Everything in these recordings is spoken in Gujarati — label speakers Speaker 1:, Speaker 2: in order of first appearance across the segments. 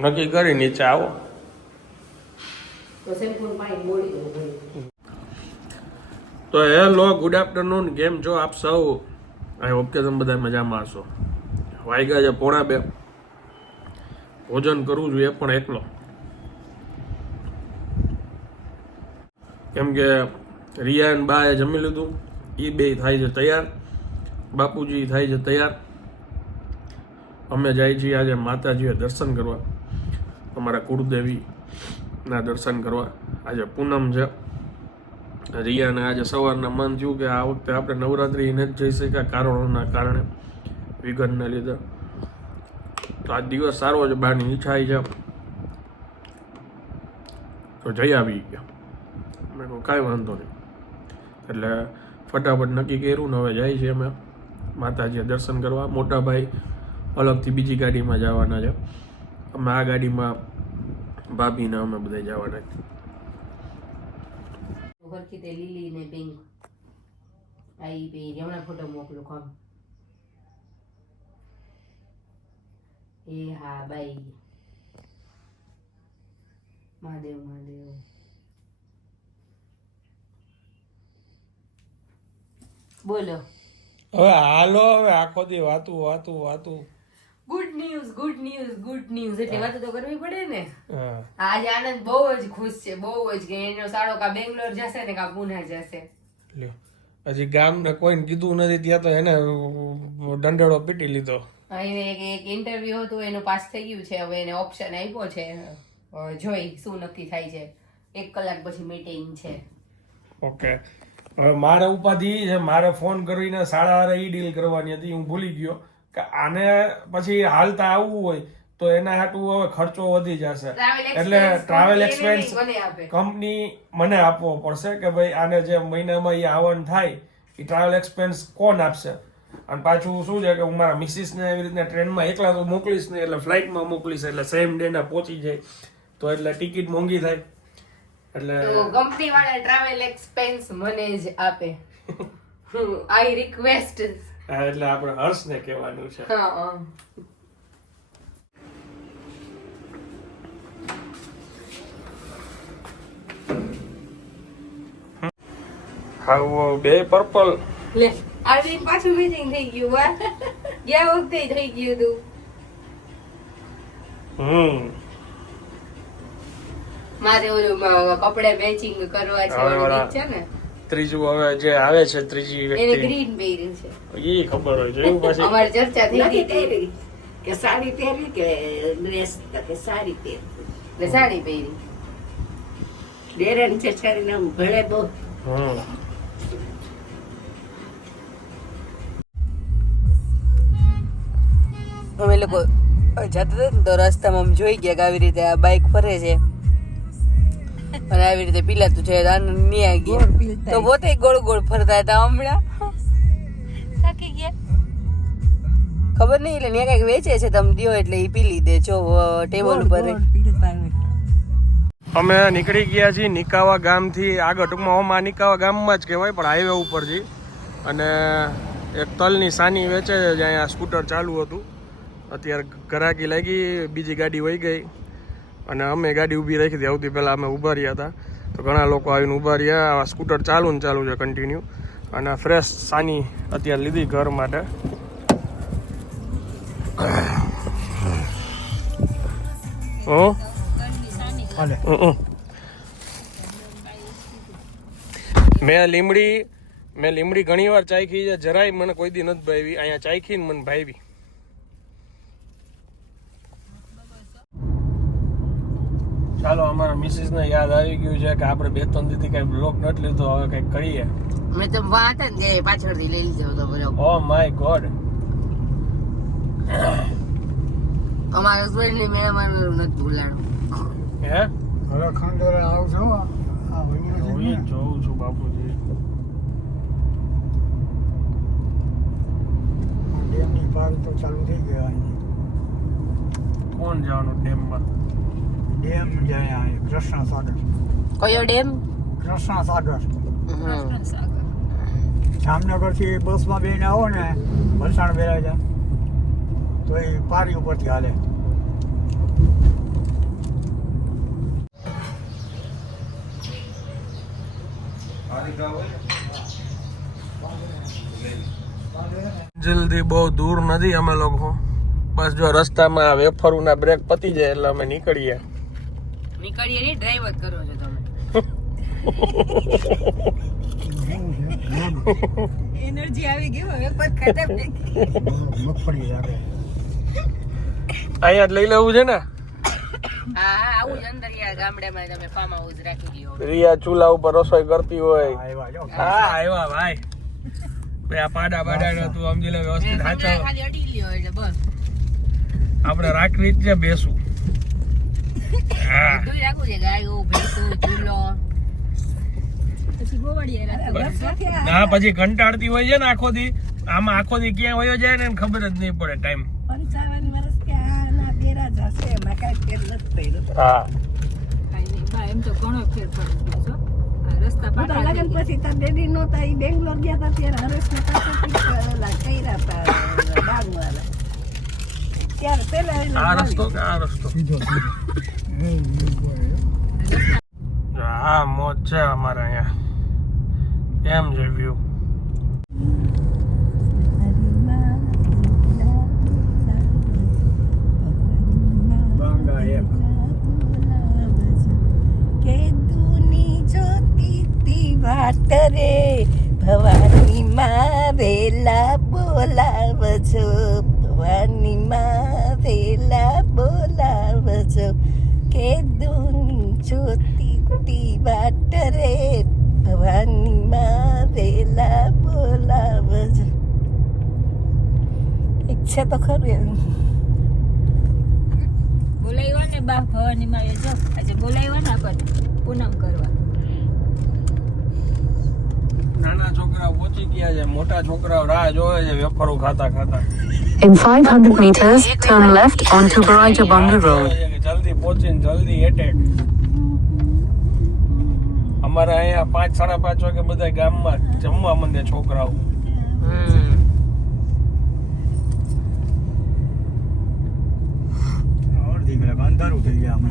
Speaker 1: નક્કી કરી નીચે આવો.
Speaker 2: તો
Speaker 1: હેલો ગુડ આફ્ટરનૂન કેમ છો આપ સૌ? આઈ હોપ કે તમે બધા મજામાં હશો. વાગ્યા છે પોણા બે. ભોજન કરવું જોઈએ પણ એકલો. કેમ કે રિયા અને બાએ જમી લીધું. એ બે થાય છે તૈયાર. બાપુજી થાય છે તૈયાર. અમે જાય છીએ આજે માતાજીએ દર્શન કરવા. અમારા કુળદેવીના દર્શન કરવા. આજે પૂનમ છે. રિયાને આજે સવારના મન થયું કે આ વખતે આપણે નવરાત્રિ નથી જઈ શક્યા કારણોના કારણે વિઘનને લીધે. તો આ દિવસ સારો છે બહારની ઈચ્છા છે. તો જઈ આવી ગયા. મેં કહું કાંઈ વાંધો નહીં. એટલે ફટાફટ નક્કી કર્યું ને હવે જાય છે અમે માતાજીએ દર્શન કરવા. મોટા ભાઈ અલગથી બીજી ગાડીમાં જવાના છે. અમે આ ગાડીમાં ભાભીને અમે બધા જવાના
Speaker 2: તે લીલી ને પિંક આ ઈ બે હમણાં ફોટો મોકલું એ હા બાઈ. મહાદેવ મહાદેવ. બોલો.
Speaker 1: હવે હાલો હવે આખો દી વાતું વાતું વાતું.
Speaker 2: Good news good news good news એટલે વાતો તો કરવી પડે ને. આજે આનંદ બહુ જ ખુશ છે બહુ જ કે એનો સાળો કા બેંગ્લોર જશે ને કા પુના જશે.
Speaker 1: લ્યો. હજી ગામને કોઈને કીધું નથી ત્યાં તો એને દંડળો પીટી લીધો.
Speaker 2: એને એક એક ઇન્ટરવ્યુ હતું એનું પાસ થઈ ગયું છે હવે એને ઓપ્શન આપ્યો છે. જોઈ શું નક્કી થાય છે. એક કલાક પછી મીટિંગ છે.
Speaker 1: ઓકે. હવે મારે ઉપાધિ છે મારે ફોન કરીને સાડા હારે ઈ ડીલ કરવાની હતી હું ભૂલી ગયો. કે આને પછી હાલતા આવવું હોય તો એના હાટું હવે ખર્ચો વધી જશે. એટલે ટ્રાવેલ એક્સપેન્સ. કંપની મને આપવો પડશે કે ભાઈ આને જે મહિનામાં એ આવન થાય એ ટ્રાવેલ એક્સપેન્સ કોણ આપશે? અને પાછું શું છે કે હું મારા મિસિસને એવી રીતના ટ્રેનમાં એકલા તો મોકલીશ નહીં એટલે ફ્લાઇટમાં મોકલીશ એટલે સેમ ડે ને પહોંચી જાય તો એટલે ટિકિટ મોંઘી થાય. એટલે
Speaker 2: કંપની વાળા ટ્રાવેલ એક્સપેન્સ મને જ આપે. આઈ રિક્વેસ્ટ
Speaker 1: એટલે આપણે હર્ષને કહેવાનું છે.
Speaker 2: હા
Speaker 1: બે પર્પલ.
Speaker 2: લે આવી પાછું મેચિંગ થઈ ગયું વા ગયા વખતે થઈ ગયું તું
Speaker 1: હમ.
Speaker 2: મારે ઓલું કપડે મેચિંગ કરવા છે ને.
Speaker 1: ત્રીજું હવે જે આવે છે ત્રીજી
Speaker 2: એને
Speaker 1: વ્યક્તિ.
Speaker 2: ગ્રીન બેરી છે.
Speaker 1: એ ખબર હોય છે એવું પાછી.
Speaker 2: અમારી ચર્ચા થઈ હતી.
Speaker 3: કે સાડી પહેરી કે ડ્રેસ કે સાડી પહેરી?
Speaker 2: એટલે સાડી પહેરી.
Speaker 3: ડેરન છે છરીને ભલે બહુ.
Speaker 2: અમે લોકો જતા હતા ને તો રસ્તામાં આમ જોઈ ગયા કે આવી રીતે આ બાઇક ફરે છે. અને આવી રીતે પીલાતું છે આનંદ ન્યા ગયા. તો પોતે ગોળ ગોળ ફરતા હતા હમણાં. થાકી ગયા. ખબર નહીં એટલે ત્યાં કંઈક વેચે છે તમે દ્યો એટલે એ પી લીધે. જો ટેબલ ઉપર
Speaker 1: અમે નીકળી ગયા છીએ નિકાવા ગામથી. આગળ ટૂંકમાં ઓમાં નિકાવા ગામમાં જ કહેવાય પણ હાઈવે ઉપર જી અને એક તલની સાની વેચે છે અહીંયા સ્કૂટર ચાલુ હતું. અત્યારે ઘરાકી લાગી બીજી ગાડી વહી ગઈ. અને અમે ગાડી ઊભી રાખી હતી. આવતી પહેલાં અમે ઊભા રહ્યા હતા. તો ઘણા લોકો આવીને ઊભા રહ્યા. આ સ્કૂટર ચાલુ ને ચાલુ છે કન્ટિન્યુ અને ફ્રેશ સાની અત્યારે લીધી ઘર માટે. હો? મેં લીમડી મેં લીમડી ઘણી વાર ચાખી છે. જરાય મને કોઈ દી નથી ભાવી અહીંયા ચાખી ને મને ભાવી ચાલો અમારા મિસિસ ને યાદ આવી ગયું છે કે આપણે બે ત્રણ દીધી કઈ બ્લોક નથી લીધો હવે કઈ કરીએ.
Speaker 2: મેં તો વાત જ ને પાછળથી લઈ લીધો હતો બ્લોક
Speaker 1: ઓ માય ગોડ
Speaker 2: અમારા હસબન્ડની મહેમાન નથી ભૂલાણું.
Speaker 1: હે?
Speaker 4: હવે ખંડોરે આવજો આ વયું
Speaker 1: હું જોઉં છું બાપુજી.
Speaker 4: ડેમની પાર તો ચાલુ થઈ ગયા.
Speaker 1: કોણ જવાનું ડેમમાં?
Speaker 4: ડેમ જાય કૃષ્ણ સાગર.
Speaker 2: કયો ડેમ?
Speaker 4: કૃષ્ણ સાગર. જામનગરથી બસમાં બેને આવો ને વલસાડ બેરા જાય. તો એ પારી ઉપરથી હાલે.
Speaker 1: જલ્દી બહુ દૂર નથી અમે લોકો. બસ જો રસ્તામાં વેફરુના બ્રેક પતી જાય એટલે અમે નીકળીએ.
Speaker 2: નીકળીએ નહીં ડ્રાઈવ જ કરો છો તમે. એનર્જી આવી ગઈ હવે પર ખતમ
Speaker 4: મગફળી લાગે
Speaker 1: અહીંયા જ લઈ લેવું છે ને?
Speaker 2: આવું
Speaker 1: રિયા ચૂલા ઉપર રસોઈ કરતી હોય. હા આવ્યા ભાઈ. આ પાડા પાડા ને તું સમજી લે વ્યવસ્થિત હાચવ
Speaker 2: ખાલી અડી લ્યો એટલે બસ.
Speaker 1: આપણે રાખવી જ છે બેસું
Speaker 2: બધું પછી
Speaker 1: પછી કંટાળતી હોય છે ને આખો દી આમાં આખો દી ક્યાં વયો જાય ને ખબર જ નહીં પડે ટાઈમ
Speaker 3: નથી પડ્યો
Speaker 1: હા
Speaker 5: એમ તો ઘણો ફેર પડી ગયો છો રસ્તા પાટા
Speaker 3: પછી નહોતા એ બેંગ્લોર ગયા હતા ત્યારે હરેશને. ત્યારે પેલા
Speaker 1: આ રસ્તો આ રસ્તો. હા, મોજ છે અમારે અહીંયા. એમ છે વ્યૂ
Speaker 4: બાંગા
Speaker 3: કે દુની જોતી તી વાટ રે ભવાની માં વેલા બોલાવજો. ભવાની માં વેલા બોલાવજો કે દુની જોતી તી વાટ રે ભવાની માં વેલા બોલાવજો ઈચ્છા તો ખરી એમ.
Speaker 5: બોલાવ્યા ને બા ભવાની માં એ જો આજે બોલાવ્યા ને આપણને પૂનમ કરવા
Speaker 1: નાના છોકરાઓ પહોંચી ગયા છે મોટા છોકરાઓ રાહ જોવે છે વેફરો ખાતા ખાતા
Speaker 6: In 500 meters, turn left onto Barajabanga Road.
Speaker 1: જલ્દી પહોંચીને જલ્દી એટેક અમારા અહીંયા પાંચ સાડા પાંચ વાગે બધા ગામમાં જમવા મંદે છોકરાઓ.
Speaker 4: અંધારું થઈ ગયા અમે.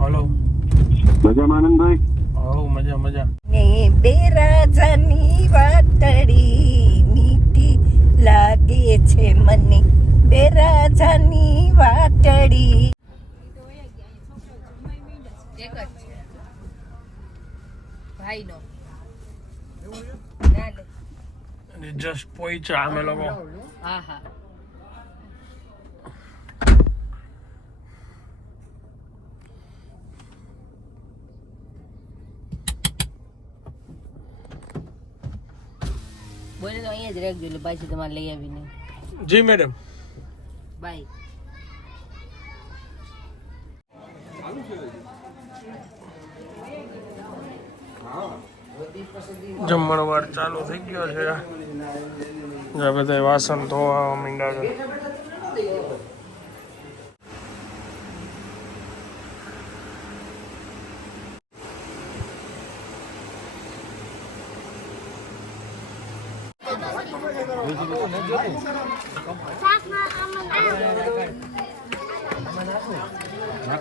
Speaker 1: હલો.
Speaker 7: મજા આનંદભાઈ?
Speaker 1: હવ મજા મજા.
Speaker 3: બે રાજાની વાતડી. લાગે છે મને. બેરાજાની વાટડી.
Speaker 2: એક જ છે. ભાઈનો.
Speaker 1: જસ્ટ પહોંચ્યા અમે લોકો.
Speaker 2: હા હા. બોલે તો અહીંયા જ રાખજો એટલે પાછી તમારે લઈ આવીને.
Speaker 1: જી મેડમ
Speaker 2: બાય
Speaker 1: જમણવાર ચાલુ થઈ ગયો છે. આ બધા વાસણ ધોવા મીંડા છે.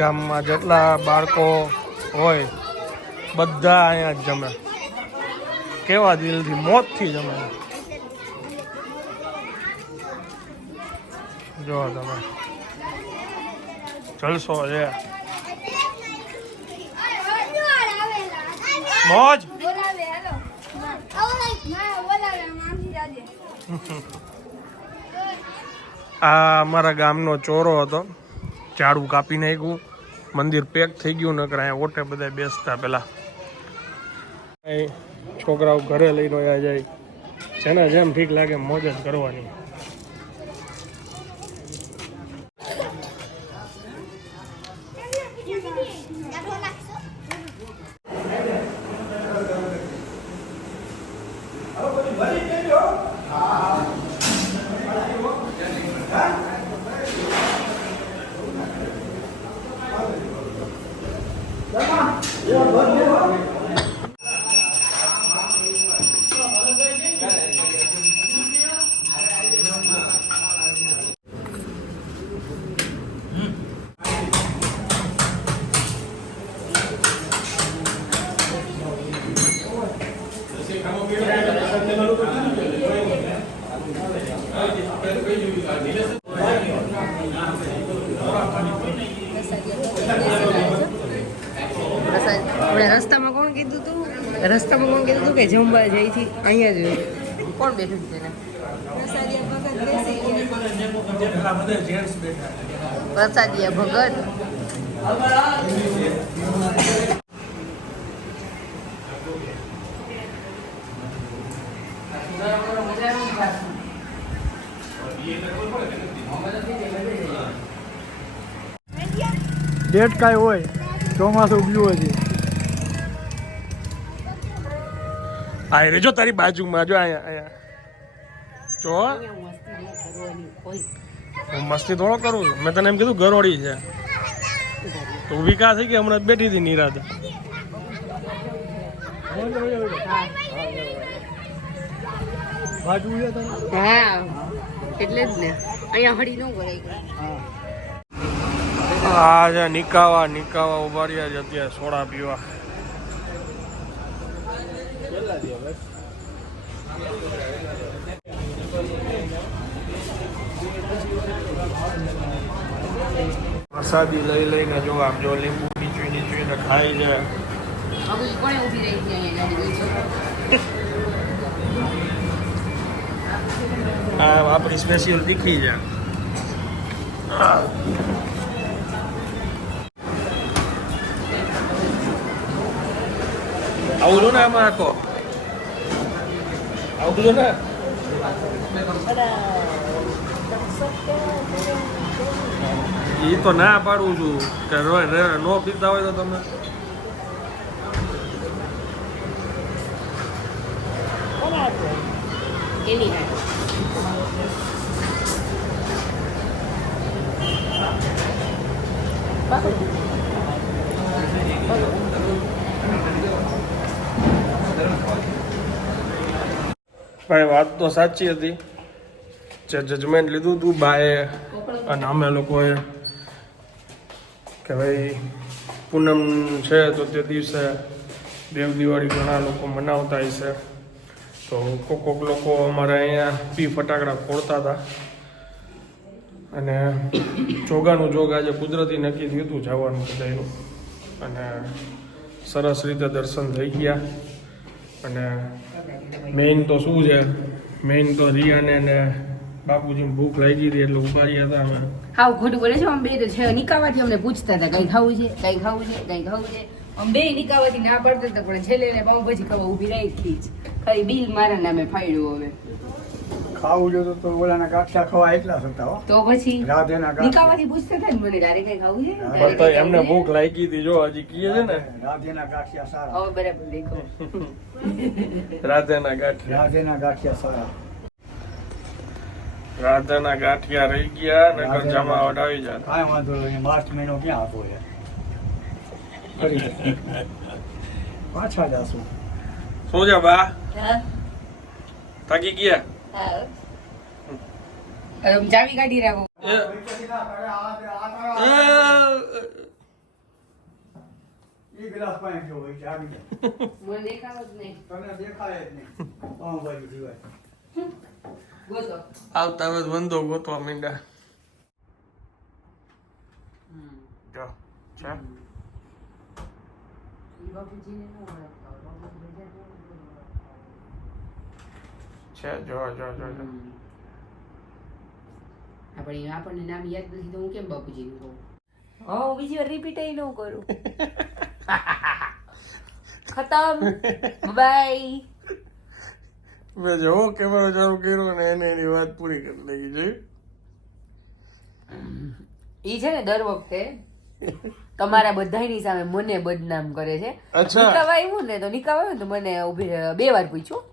Speaker 1: ગામમાં જેટલા બાળકો હોય, બધા અહીંયા જ જમે. કેવા દિલથી મોતથી જમે. જો તમે. જલસો છે. મોજ? આ અમારા ગામનો ચોરો હતો. ઝાડું કાપી નાખ્યું. મંદિર પેક થઈ ગયું, નકર અહીંયા ઓટે બધા બેસતા અહીં છોકરાઓ ઘરે લઈને વયા જાય. જેને જેમ ઠીક લાગે મોજ જ કરવાની
Speaker 2: આપણે રસ્તામાં કોણ કીધું તું રસ્તામાં કોણ કીધું તું કે જમવા જાય છે અહીંયા જ કોણ બેઠું છે તેને પ્રસાદિયા ભગત.
Speaker 4: ડેટ કાંઈ હોય ચોમાસું ઉગ્યું હજી
Speaker 1: આ રેજો તારી બાજુમાં જો અહીંયા અહીંયા. જો. હું મસ્તી થોડો કરું છું. મેં તને એમ કીધું ગરોળી છે. તો વિકાસ કા થઈ ગઈ? હમણાં બેઠી હતી નિરાત.
Speaker 2: હા
Speaker 1: છે નિકાવા નિકાવા ઊભા રહ્યા છે અત્યારે સોડા પીવા. વરસાદી લઈ લઈને જો આમ જો લીંબુ નીચું નીચું ખાઈ
Speaker 2: અહીંયા
Speaker 1: આ આપણી સ્પેશિયલ તીખી છે. આવું જો ને આમાં આખો? આવું જો એ તો ના પાડું છું કે નો પીતા હોય તો તમે. ભાઈ, વાત તો સાચી હતી. જે જજમેન્ટ લીધું હતું બાએ અને અમે લોકોએ કે ભાઈ, પૂનમ છે તો તે દિવસે દેવ દિવાળી ઘણા લોકો મનાવતા હશે તો કોક કોક લોકો અમારે અહીંયા પી ફટાકડા ફોડતા હતા. અને જોગાનું જોગ આજે કુદરતી નક્કી થયું હતું જવાનું બધાનું અને સરસ રીતે દર્શન થઈ ગયા. અને મેઇન તો શું છે? મેઇન તો રિયાને ને બાપુજીને ભૂખ લાગી હતી એટલે ઊભા રહ્યા હતા અમે.
Speaker 2: હાવ ખોટું બોલે છે અમે બે તો છે. નિકાવાથી અમને પૂછતા હતા કઈ ખાવું છે? કઈ ખાવું છે? કઈ ખાવું છે? અમે બે નિકાવાથી ના પડતા હતા પણ છેલ્લે એને પાઉંભાજી ખાવા ઊભી રહી હતી જ. ખાલી બિલ મારા નામે ફાડ્યું હવે.
Speaker 4: ખાવું જોતું તો ઓલાના ગાંઠિયા ખવા એટલા હતા હો.
Speaker 2: તો પછી
Speaker 4: રાધેના ગાંઠિયા.
Speaker 2: નિકાવાથી પૂછતા થાય મને ડારે કઈ ખાવું છે?
Speaker 1: પણ તો એમને ભૂખ લાગી હતી જો હજી કીએ છે ને.
Speaker 4: રાધેના ગાંઠિયા સારા.
Speaker 2: હવે બરાબર દેખો.
Speaker 1: રાધાના ગાંઠિયા.
Speaker 4: રાધેના ગાંઠિયા સારા.
Speaker 1: રાધાના ગાંઠિયા રહી ગયા નકર જમાવટ આવી જાય
Speaker 4: કાંઈ વાંધો નહીં માર્ચ મહિનો ક્યાં હતો યાર પાછા જાશું
Speaker 1: શું છે બા? થાકી ગયા?
Speaker 2: હા. ચાવી કાઢી રાખો.
Speaker 1: એ,
Speaker 4: એ ગ્લાસ પાણી જો
Speaker 2: મને નહીં.
Speaker 4: તને દેખાય જ નહીં.
Speaker 1: આવતા ધંધો ગોતવા માંડ્યા. જો છે?
Speaker 2: બાપુજીને ન ઓળખતા હોય. બાપુજી બજાર ન
Speaker 1: છે જો જો જો જો.
Speaker 2: આપણે આપણને નામ યાદ નથી તો હું કેમ બાપુજીનું કહું? હો બીજી વાર રિપીટ ન કરું. ખતમ. બાય
Speaker 1: મેં જવો કેમેરો ચાલુ કર્યો ને એને એની વાત પૂરી કરી લઈ જોઈ
Speaker 2: ઈ છે ને દર વખતે તમારા બધાની સામે મને બદનામ કરે છે. નિકાવા આવ્યું ને તો નિકાવા આવ્યું તો મને ઊભી બે વાર પૂછ્યું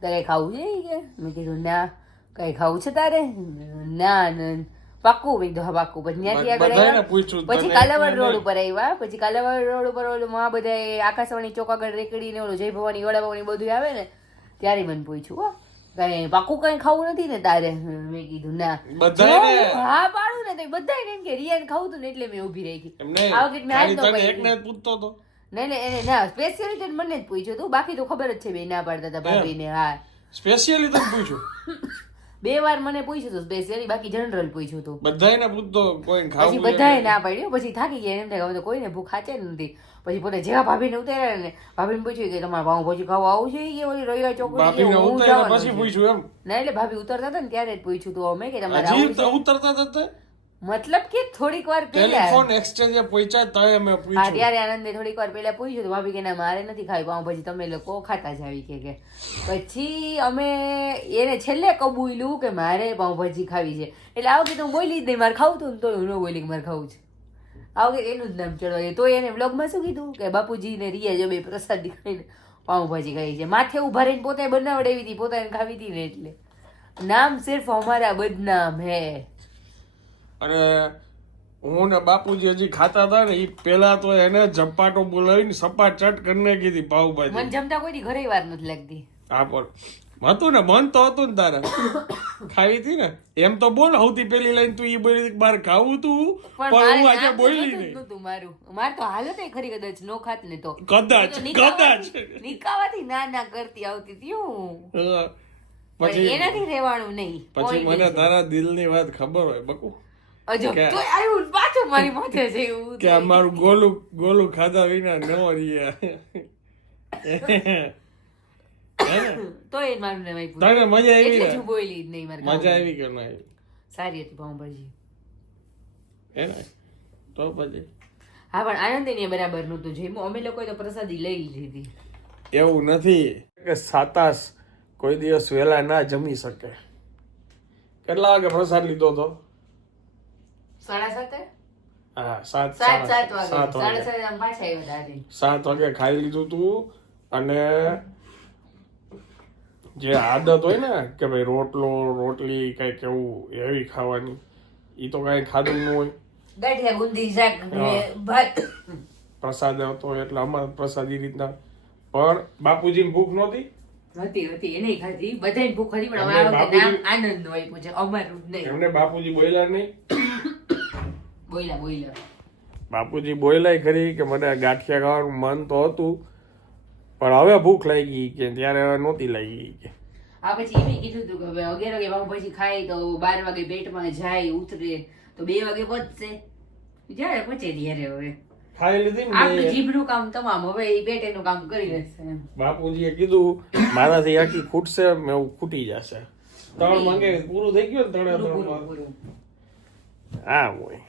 Speaker 2: તારે ખાવું છે કે? મેં કીધું ના કઈ ખાવું છે તારે? ના પાક્કું મેં કીધું હા પાક્કું. પછી ત્યાંથી આગળ આવ્યા. પછી કાલાવાડ રોડ ઉપર આવ્યા પછી કાલાવાડ રોડ ઉપર ઓલું માં બધા આકાશવાણી ચોક આગળ રેકડી ને ઓલું જય ભવાની વડાપાવની બધું આવે ને ત્યારે મને પૂછ્યું હો કઈ પાકું કઈ ખાવું નથી ને તારે? મેં કીધું ના? હા પાડું ને તો બધાય કેમ કે રિયાને ખાવું હતું ને એટલે મેં ઊભી રહી આ વખતે મેં.
Speaker 1: એકને પૂછતો
Speaker 2: નહીં નહીં એને ના સ્પેશિયલી તો મને જ પૂછ્યું હતું બાકી તો ખબર જ છે બે ના પાડતા હતા ભાભીને હા.
Speaker 1: સ્પેશિયલી તો પૂછ્યું?
Speaker 2: બે વાર મને પૂછ્યું હતું સ્પેશિયલી બાકી જનરલ પૂછ્યું હતું
Speaker 1: બધાયને પૂછતો કોઈ
Speaker 2: પછી
Speaker 1: ખાવું
Speaker 2: બધાએ ના પાડ્યું. પછી થાકી ગયા એમ થાય હવે તો કોઈને ભૂખ ખાચે જ નથી. પછી પોતે જેવા ભાભીને ઉતાર્યા ને ભાભીને પૂછ્યું કે તમારે ભાવ ભાજી ખાવા આવું છે કે? ઓલી રવિવાર ચોકડી હું
Speaker 1: પછી પૂછ્યું એમ.
Speaker 2: ના એટલે ભાભી ઉતરતા હતા ને ત્યારે જ પૂછ્યું તું અમે કે તમારે
Speaker 1: તો ઉતરતા હતા
Speaker 2: મતલબ કે થોડીક વાર પહેલા.
Speaker 1: ફોન એક્સચેન્જ પહોંચ્યા તય
Speaker 2: અમે
Speaker 1: પૂછ્યું.
Speaker 2: ત્યારે આનંદે થોડીક વાર પહેલા પૂછ્યું તો ભાભી કે ના મારે નથી ખાવી પાઉં પછી તમે લોકો ખાતા જ આવી કે કે. પછી અમે એને છેલ્લે કબૂલ્યું કે મારે પાઉંભાજી ખાવી છે. એટલે આવું કીધું બોલી જ નહીં મારે ખાવું હતું ને તોય હું ન બોલી કે મારે ખાવું છે. આ વખતે એનું જ નામ ચડવા તો એને બ્લોગમાં શું કીધું? કે બાપુજીને રિયા જો બે પ્રસાદી ખાઈને પાઉંભાજી ખાઈ છે. માથે ઊભા રહીને પોતે બનાવડાવી હતી પોતાને ખાવી હતી ને એટલે. નામ સિર્ફ અમારા બદનામ હે.
Speaker 1: અને હું ને બાપુજી હજી ખાતા હતા ને એ પેલા તો એને ઝપાટો બોલાવીને સપાટ ચટ કરી નાખી હતી
Speaker 2: મને જમતા કોઈની ઘરે વાર નથી લાગતી.
Speaker 1: હા પણ હતું ને મન તો હતું ને તારે. ખાવી હતી ને? એમ તો બોલ સૌથી પેલી લાઈન તું ઈ બોલી હતી ખાવું તું
Speaker 2: પણ
Speaker 1: હું આજે બોલી નહીં.
Speaker 2: નહોતું મારું. માર તો હાલત ય ખરી કદાચ નો ખાત ને તો.
Speaker 1: કદાચ કદાચ.
Speaker 2: નિકાવાથી- ના ના કરતી આવતી હતી હું.
Speaker 1: પછી
Speaker 2: એનાથી રહેવાનું નહીં.
Speaker 1: પછી મને
Speaker 2: એ.
Speaker 1: તારા દિલની વાત ખબર હોય બકુ.
Speaker 2: આવ્યું ને મારી માથે છે એવું
Speaker 1: કે ગોલું ગોલું ખાધા વિના ન રહ્યા હે
Speaker 2: એ મારું નામ આપ્યું.
Speaker 1: તને મજા આવી
Speaker 2: એટલે હું બોલી જ નહીં મારે
Speaker 1: મજા આવી કે ના
Speaker 2: સારી હતી પાઉંભાજી
Speaker 1: હે ને? તો પછી?
Speaker 2: હા પણ આનંદ ને બરાબર નહોતું. જમ્યું અમે લોકોએ તો પ્રસાદી લઈ લીધી.
Speaker 1: એવું નથી. કે સાતાસ કોઈ દિવસ વહેલા ના જમી શકે. કેટલા વાગે પ્રસાદ લીધો તો?
Speaker 2: સાડા સાતે?
Speaker 1: હા સાત
Speaker 2: સાત સાત વાગે. હતા.
Speaker 1: સાત વાગે ખાઈ લીધું તું અને જે આદત હોય ને કે ભાઈ રોટલો રોટલી કંઈક એવું એવી ખાવાની એ તો કઈ ખાધું ન હોય.
Speaker 2: ગાંઠિયા ગુંદી શાક ભાત.
Speaker 1: પ્રસાદ હતો એટલે અમારે પ્રસાદ એ રીતના. પણ બાપુજીને ભૂખ નહોતી?
Speaker 2: હતી હતી એને ખાધી. બધાને ભૂખ હતી પણ
Speaker 1: એમને
Speaker 2: હવે આ વખતે નામ
Speaker 1: બાપુજી-
Speaker 2: આનંદનું આપ્યું અમારું નહીં.
Speaker 1: એમને બાપુજી બોલ્યા નહીં?
Speaker 2: બોલ્યા બોલ્યા.
Speaker 1: બાપુજી બોલાય ખરી કે મને ગાંઠિયા ખાવાનું મન તો હતું પણ હવે ભૂખ લાગી કે ત્યારે હવે નહોતી લાગી કે.
Speaker 2: આ પછી એમ કીધું હતું કે હવે અગિયાર વાગે પછી ખાય તો બાર વાગે પેટમાં જાય ઉતરે તો બે વાગે પચશે જ્યારે પચે ત્યારે હવે.
Speaker 1: ખાઈ લીધી ને
Speaker 2: જીભનું કામ તમામ હવે એ પેટ એનું કામ કરી લેશે.
Speaker 1: બાપુજીએ કીધું મારાથી આખી ખૂટશે મેં ખૂટી જશે. ત્રણ માંગે પૂરું થઈ ગયું ત્રણે ત્રણ. હા હોય.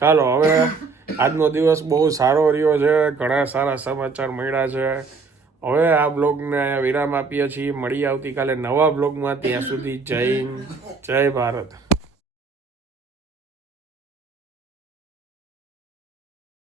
Speaker 1: ચાલો, હવે આજનો દિવસ બહુ સારો રહ્યો છે, ઘણા સારા સમાચાર મળ્યા છે. હવે આ બ્લોગને વિરામ આપીએ છીએ. મળી આવતીકાલે નવા બ્લોગમાં. ત્યાં સુધી જય જય ભારત.